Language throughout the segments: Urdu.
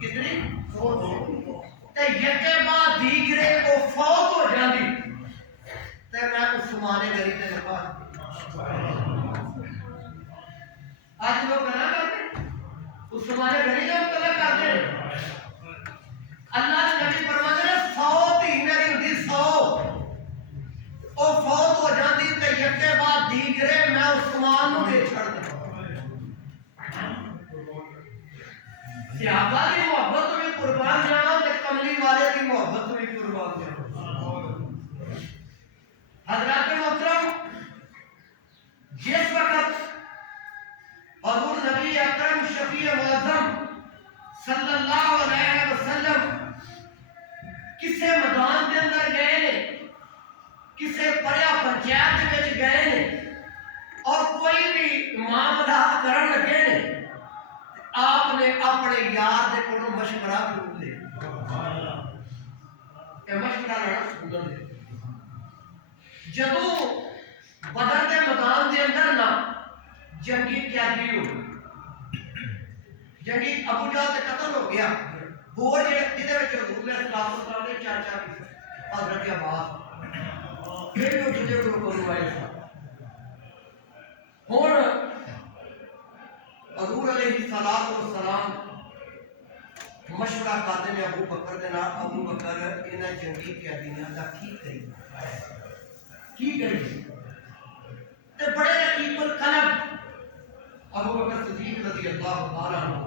کتنی تے یکے بعد دیگرے او فوت ہو جاندی تے میں عثمان غنی تے لگا آج لوگ نہ کرتے عثمان غنی کا مطلب کرتے اللہ نے نبی فرماتے ہیں 100 تھی میری ہوندی 100 او فوت ہو جاندی تے یکے بعد دیگرے میں عثمان نو دے چھڑ دے صحابہ کی محبت بھی قربان جانا تے کملی والے کی محبت بھی قربان جانا حضرات محترم جس وقت حضور نبی اکرم شفیع معظم صلی اللہ علیہ وسلم کسے میدان کے اندر گئے نے کسے پریا پنچایت وچ گئے نے اور کوئی بھی معاملہ کرن لگے نے آپ نے اپنے یار دے کولوں مشورہ ضرور لے اے مشورہ لینا سنن دے جدوں بدر دے میدان دے اندر نا جنگی قیادی ہو جنگی ابو جہل تے قتل ہو گیا بور جہدے وچ حضور علیہ السلام نے چاچا بھی حضرت عباس پھر وہ جدے کو روائے تھا ہن حضور علیہ السلام مشورہ کرتے ہیں ابو بکر دے نال ابو بکر انہاں جنگی قیادیاں دا کی کری تے بڑے رقیب القلب ابو بکر صدیق رضی اللہ تعالی عنہ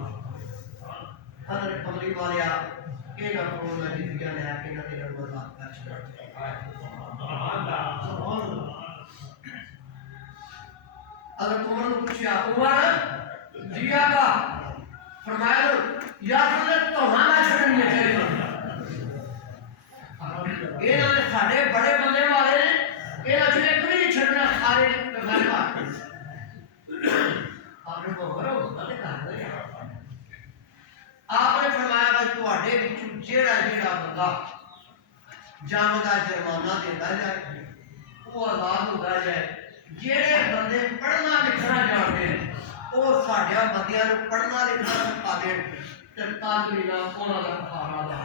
حضرت کملی والیا انہاں کو نتیجہ لے کے انہاں دے مذاق کر چھڑا سبحان اللہ حضرت عمر نے پوچھا عمر جی آقا فرمایا یا حضرت تو ہاں چھڑنی ہے انہاں نے ساڈے بڑے بندے والے نے انہاں جو ایک بھی نہیں چھڑنا سارے کرنا آپ نے بہت ہوتا تے کر دے آپ نے فرمایا بھائی تواڈے وچ جیڑا بندہ جان دا جرمانہ دیندا جائے وہ آزاد ہوندا جائے جیڑے بندے پڑھنا لکھنا جانتے ہیں وہ ساڈے بندیاں نوں پڑھنا لکھنا سکھا دین تے تاجرینا انہاں دا کفارہ ادا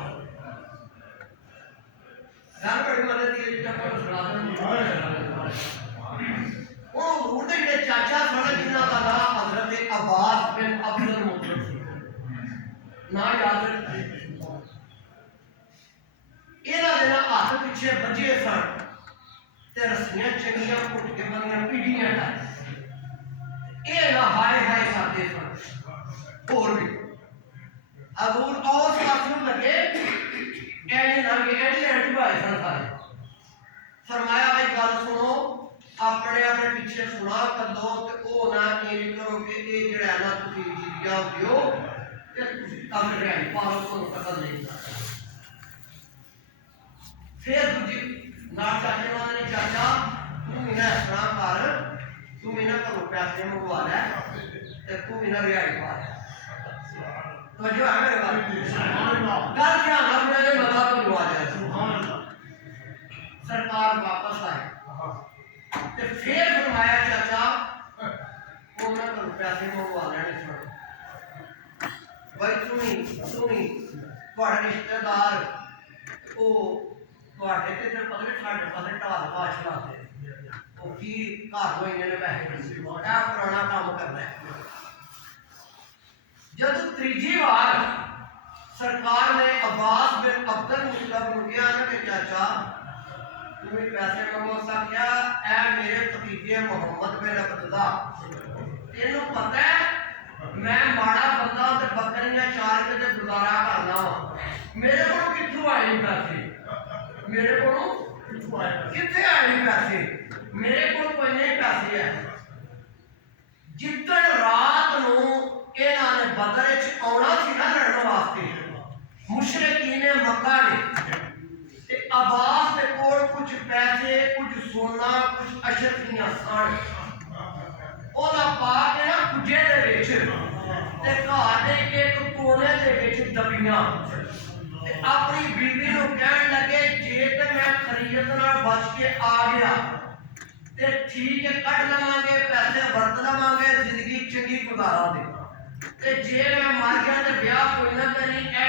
گل بڑی مدد دی چکر سنا دیں وہ حضور دے جڑے چاچا سن جنہاں دا نام حضرت عباس بن عبد المطلب نا یاد رکھیں انہاں دے نال ہاتھ پیچھے بجے سن تے رسیاں چنگیاں پٹ کے بندیاں پیڑیاں ڈال اے نہ ہائے ہائے کرتے سن اور بھی حضور اوس پاسوں لگے ایڑی لگے ایڑی ایڑی بھائی سن سارے فرمایا بھائی گل سنو اپنے اپنے پیچھے سنا کر دو تے او نہ یہ کرو کہ اے جڑا نا تسی جیدیا دیو تے تسی قبر رہی پاس کو قتل نہیں کرنا پھر دوجی نا چاچے والے نے چاچا تو میرا احترام کر تو میرا کرو پیسے منگوا لے تے تو میرا رہائی پا لے توجہ ہے میرے بات گل کیا ہم نے مزہ تو لوا لیا سرکار واپس آئے تے پھر فرمایا چاچا وہ نہ کرو پیسے منگوا لینے چھوڑ بھائی تمہیں تھوڑا رشتہ دار وہ تھوڑے تے پتہ ساڈے پاسے ٹال پاش لاتے وہ کی گھر ہوئی نے پیسے بڑا پرانا کام کرنا ہے جب تیجی بار سرکار نے عباس بن عبد المطلب کو کیا نا کہ چاچا تمہیں پیسے منگو سا کیا اے میرے بھتیجے محمد بن عبداللہ تینوں پتہ ہے میں ماڑا بندہ تے بکریاں چار کے تے گزارا کرنا وا میرے کو کتھوں آئے پیسے میرے کو کتنے آئے پیسے میرے کو کوئی نہیں پیسے ہے جتن رات نو انہاں نے بدر وچ آنا سی نا لڑن واسطے مشرکین مکہ نے تے عباس دے کول کچھ پیسے کچھ سونا کچھ اشرفیاں سن اودا پا کے نا کجے دے وچ تے گھر دے ایک کونے دے وچ دبیاں تے اپنی بیوی نو کہن لگے جے تے میں خرید نال بچ کے آ گیا تے ٹھیک ہے کٹ لواں گے پیسے ورت لواں گے زندگی چنگی گزارا دے تے جے میں مر گیا تے بیاہ کوئی نہ کری اے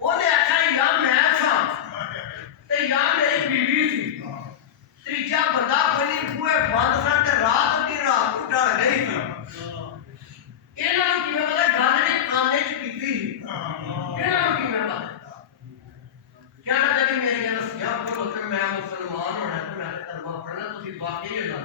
ਉਹਨੇ ਆਖਿਆ ਜਾਂ ਮੈਂ ਸਾਂ ਤੇ ਜਾਂ ਮੇਰੀ ਬੀਵੀ ਸੀ, ਤੀਜਾ ਬੰਦਾ ਕੋਈ ਬੂਹੇ ਬੰਦ ਸਨ ਤੇ ਰਾਤ ਦੀ ਰਾਤ ਨੂੰ ਡਰ ਗਈ ਸੀ। ਇਹਨਾਂ ਨੂੰ ਕਿਵੇਂ ਪਤਾ ਗੱਲ ਨੇ ਕਾਨੇ ਚ ਕੀਤੀ ਸੀ, ਇਹਨਾਂ ਨੂੰ ਕਿਵੇਂ ਪਤਾ ਕਹਿਣਾ ਕਿ ਮੇਰੀਆਂ ਨਸੀਆਂ ਬੋਲੋ ਤੇ ਮੈਂ ਮੁਸਲਮਾਨ ਹੋਣਾ ਤੇ ਮੈਂ ਕਲਮਾ ਪੜਨਾ, ਤੁਸੀਂ ਬਾਕੀ ਇਹ ਗੱਲ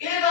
ਇਹਦਾ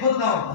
ਖੁੱਲਦਾ ਹੁੰਦਾ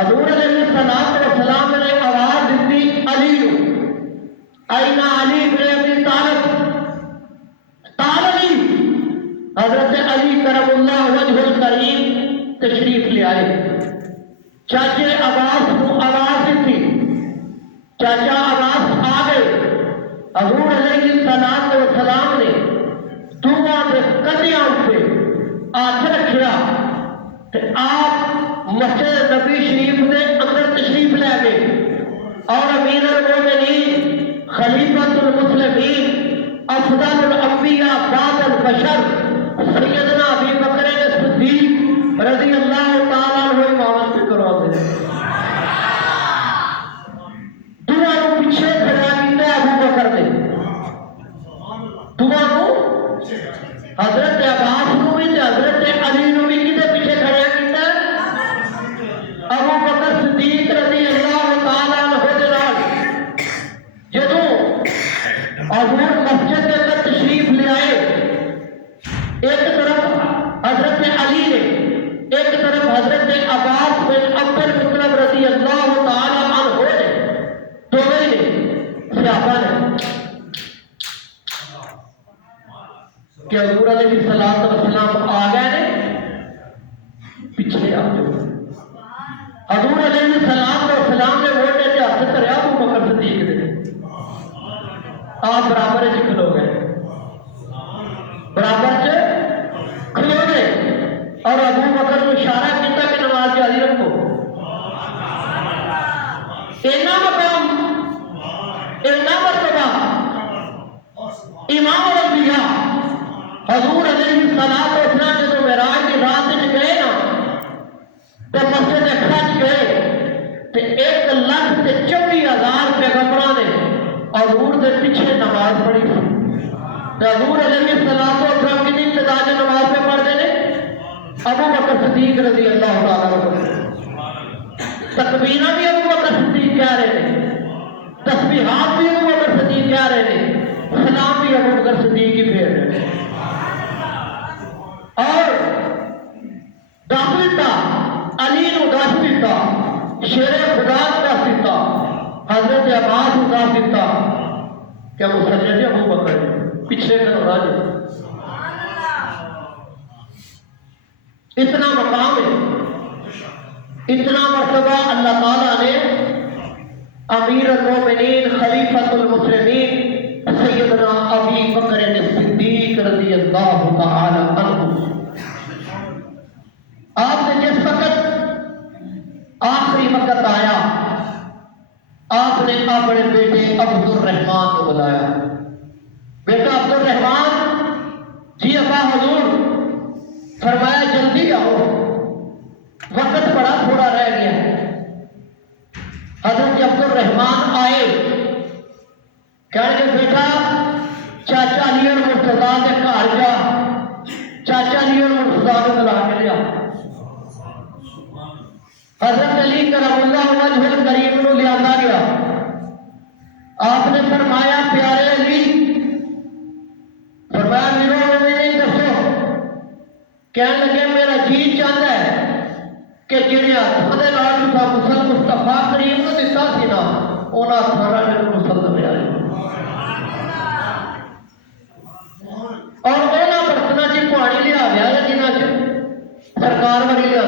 حضور علیہ السلام نے آواز دیتی علی کو، اینا علی بن ابی طالب، قال علی، حضرت علی کرم اللہ وجہ الکریم تشریف لے آئے۔ چاچے عباس کو آواز دیتی، چاچا عباس آ گئے۔ حضور علیہ السلام نے دعا کے کندیاں سے ہاتھ رکھیا تے آپ مسجد نبی شریف کے اندر تشریف لے گئے، اور امیر المومنین خلیفۃ المسلمین افضل الانبیاء بعد البشر سیدنا ابی بکر صدیق رضی اللہ تعالیٰ عنہ امامت پہ کروا دے۔ دعا کو پیچھے کھڑا کیتا ابو بکر نے، دعا کو حضرت عباس کو بھی حضرت علی کو بھی کتے پیچھے کھڑا کیتا ابو بکر صدیق رضی اللہ تعالیٰ عنہ دے نال۔ جدوں حضور مسجد کے اندر تشریف لے آئے، ایک طرف حضرت علی نے، ایک طرف حضرت عباس بن عبد المطلب رضی اللہ تعالیٰ عنہ نے، دونوں نے صحابہ نے کہ حضور علیہ السلام آ گئے نے، پیچھے آ جاؤ۔ حضور علیہ السلام نے موٹے کے ہاتھ دھریا ابو بکر صدیق نے، آپ برابر چ کھلو گئے، برابر چ کھلو گئے، اور ابو بکر کو اشارہ کیا کہ نماز جاری رکھو۔ اینا مقام، اینا مرتبہ امام الانبیاء حضور علیہ السلام جب معراج کی رات گئے نا تو مسجد اقصی گئے تو 1,24,000 پیغمبراں نے حضور دے پیچھے نماز پڑھی تو حضور علیہ السلام کی امتداد نماز پہ پڑھتے ہیں ابو بکر صدیق رضی اللہ تعالیٰ عنہ۔ تکبیرہ بھی ابو بکر صدیق کہہ رہے ہیں، تسبیحات بھی ابو بکر صدیق کہہ رہے ہیں، سلام بھی ابو بکر صدیق ہی پھیر رہے ہیں۔ اور دس دیتا علی نو، دس دیتا شیر خدا کو، دس دیتا حضرت عباس کو، دس دیتا کہ وہ سجدے ابو بکر پیچھے کرو راجے۔ اتنا مقام ہے، اتنا مرتبہ اللہ تعالیٰ نے امیر المومنین خلیفۃ المسلمین سیدنا ابی بکر صدیق رضی اللہ تعالی عنہ، آپ نے جس وقت آخری وقت آیا، آپ نے اپنے بیٹے عبد الرحمان کو بلایا، بیٹا عبد الرحمان جی ابا حضور، فرمایا جلدی آؤ، وقت بڑا تھوڑا رہ گیا ہے۔ حضرت عبد الرحمان آئے، کہنے لگے بیٹا چاچا علی اور مرتضیٰ کے گھر جا، چاچا علی اور مرتضیٰ کو بلا کے لیا۔ حضرت علی کرم اللہ وجہ الکریم کو لیا گیا۔ آپ نے فرمایا پیارے علی، فرمایا میرے میں نہیں دسو، کہنے لگے میرا جی چاہتا ہے کہ جڑے ہاتھوں کے نال مسل مصطفیٰ کریم کو دتا سی نا، انہاں ہاتھوں نال میرے مسل دبیا ہے، اور انہاں برتناں چ پانی لیا گیا جنہاں چ سرکار والی لیا